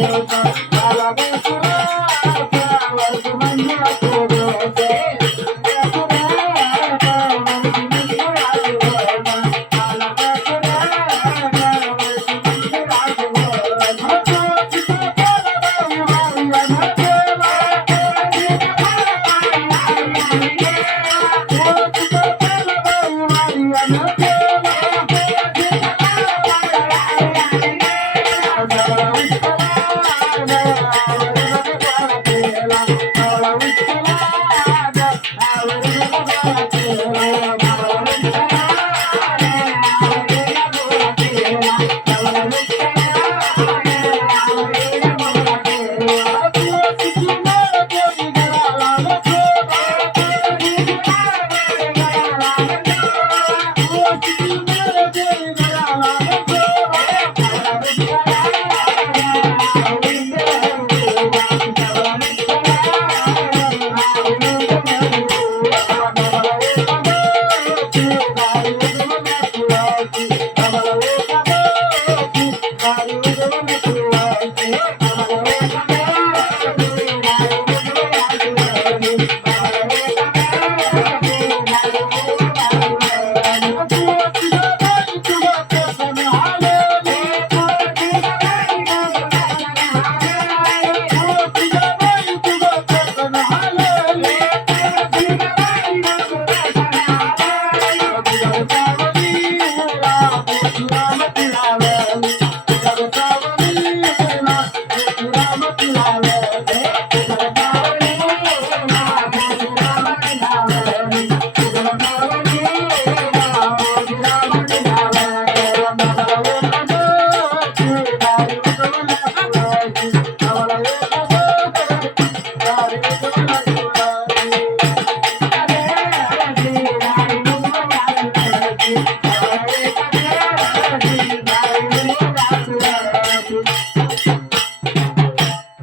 Bye.